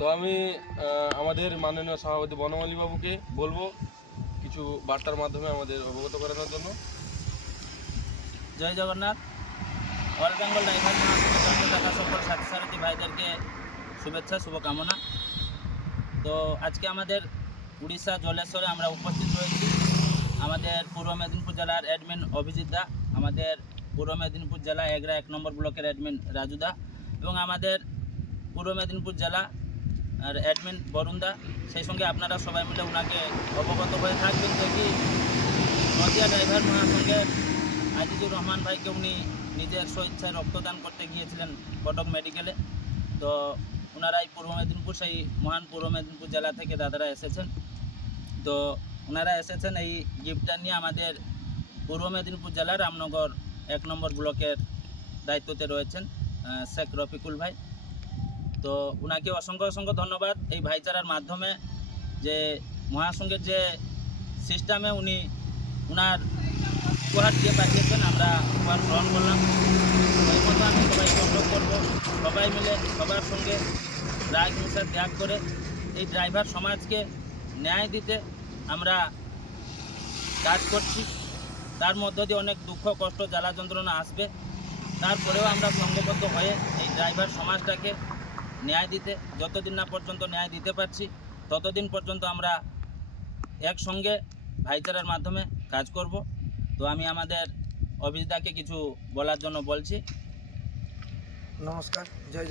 তো আমি আমাদের মাননীয় সভাপতি বনমালী বাবুকে বলবো কিছু বার্তার মাধ্যমে আমাদের অবগত করানোর জন্য। জয় জগন্নাথ। অল বেঙ্গল ড্রাইভার মহাসংঘের তরফে থাকা সকল সাথী সারথী ভাইদেরকে শুভেচ্ছা, শুভকামনা। তো আজকে আমাদের উড়িষ্যা জলেশ্বরে আমরা উপস্থিত রয়েছি। আমাদের পূর্ব মেদিনীপুর জেলার অ্যাডমিন অভিজিৎ দা, আমাদের পূর্ব মেদিনীপুর জেলা এগরা 1 নম্বর ব্লকের অ্যাডমিন রাজু দা এবং আমাদের পূর্ব মেদিনীপুর জেলা আর অ্যাডমিন বরুণ দা, সেই সঙ্গে আপনারা সবাই মিলে ওনাকে অবগত হয়ে থাকবেন যে কি নদিয়া ড্রাইভার মহাসংঘের আজিজুর রহমান ভাইকে উনি নিজের স্বেচ্ছায় রক্তদান করতে গিয়েছিলেন কটক মেডিকেলে। তো ওনারাই পূর্ব মেদিনীপুর, সেই মহান পূর্ব মেদিনীপুর জেলা থেকে দাদারা এসেছেন। তো ওনারা এসেছেন এই গিফটটা নিয়ে আমাদের পূর্ব মেদিনীপুর জেলার রামনগর 1 নম্বর ব্লকের দায়িত্বতে রয়েছেন শেখ রফিকুল ভাই। তো ওনাকে অসংখ্য অসংখ্য ধন্যবাদ এই ভাইচারার মাধ্যমে, যে মহাসংঘের যে সিস্টেমে উনি ওনার উপহার দিয়ে পাঠিয়েছেন, আমরা উপহার গ্রহণ করলাম। এই মতো আমি সবাইকে অনুরোধ করবো, সবাই মিলে সবার সঙ্গে রাগ হিংসা ত্যাগ করে এই ড্রাইভার সমাজকে ন্যায় দিতে আমরা কাজ করছি। তার মধ্য দিয়ে অনেক দুঃখ, কষ্ট, জ্বালা যন্ত্রণা আসবে, তারপরেও আমরা সংঘবদ্ধ হয়ে এই ড্রাইভার সমাজটাকে ন্যায় দিতে, যতদিন না পর্যন্ত ন্যায় দিতে পারছি ততদিন পর্যন্ত আমরা একসঙ্গে ভাইচারার মাধ্যমে কাজ করব। তো আমি আমাদের অভিজিৎদাকে কিছু বলার জন্য বলছি। নমস্কার, জয়